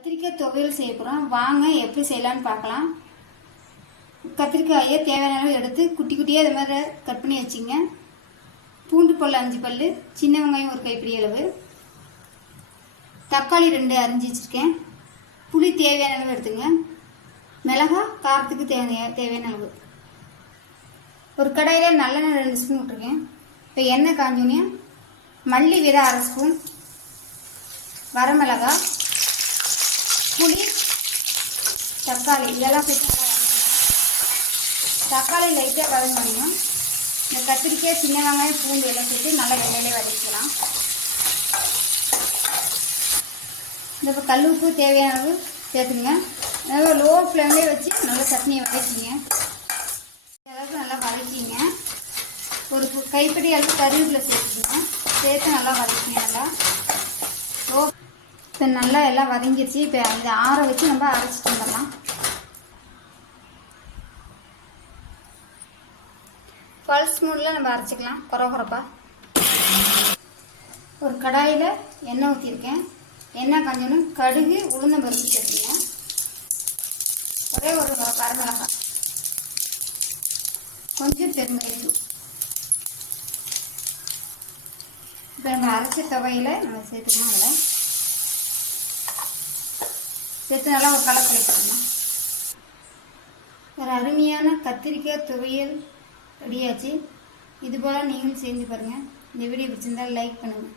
கத்திரிக்காய் துவையல் செய்ய போகிறோம் வாங்க எப்படி செய்யலான்னு பார்க்கலாம். கத்திரிக்காயை தேவையான அளவு எடுத்து குட்டி குட்டியாக இது மாதிரி கட் பண்ணி வச்சுங்க. பூண்டு பல் அஞ்சு பல் சின்ன வெங்காயம் ஒரு கைப்பிடி அளவு. தக்காளி ரெண்டு அரிஞ்சு வச்சுருக்கேன். புளி தேவையான அளவு எடுத்துங்க. மிளகா காரத்துக்கு தேவையான தேவையான அளவு. ஒரு கடையில் நல்லெண்ணெய் ரெண்டு ஸ்பூன் விட்ருக்கேன் இப்போ எண்ணெய் காஞ்சோன்னே மல்லி விதை அரை ஸ்பூன் வரமிளகா புளி தக்காளி இதெல்லாம் சேர்த்து தக்காளி லைட்டாக வதங்கணும் இந்த கத்திரிக்காய் சின்ன வெங்காயம் பூண்டு எல்லாம் சேர்த்து நல்லா எண்ணெயிலே வதக்கலாம் இந்த இப்போ கல் உப்பு தேவையான அளவு சேர்த்துங்க. அதாவது லோ ஃப்ளேம்லேயே வச்சு நல்லா சட்னியை வதக்கிங்க. அளவுக்கு நல்லா வதக்கிங்க. ஒரு கைப்படி கைப்பிடி அளவு கருவேப்பிலை சேர்த்துக்குங்க. சேர்த்து நல்லா வதக்கிங்க நல்லா. லோ இப்போ நல்லா எல்லாம் வதங்கிருச்சு. இப்போ இந்த ஆற வச்சு நம்ம அரைச்சிட்டு வந்துடலாம். பல்ஸ் மூடில் நம்ம அரைச்சிக்கலாம். குறை குறைப்பா ஒரு கடாயில் எண்ணெய் ஊற்றிருக்கேன் எண்ணெய் காஞ்சணும் கடுகு உளுந்தம் பருப்பு சேர்த்துங்க ஒரே ஒரு வரமிளகாய் கொஞ்சம் பெருங்காயம் இப்போ நம்ம அரைச்ச துவையில் நம்ம சேர்த்துக்கலாம் அதில். சேர்த்து நல்லா ஒரு கலர் கலக்கணும் ஒரு அருமையான கத்திரிக்காய் துவையல் ரெடியாச்சு. இது போல் நீங்களும் செஞ்சு பாருங்கள் இந்த வீடியோ பிடிச்சிருந்தால் லைக் பண்ணுங்கள்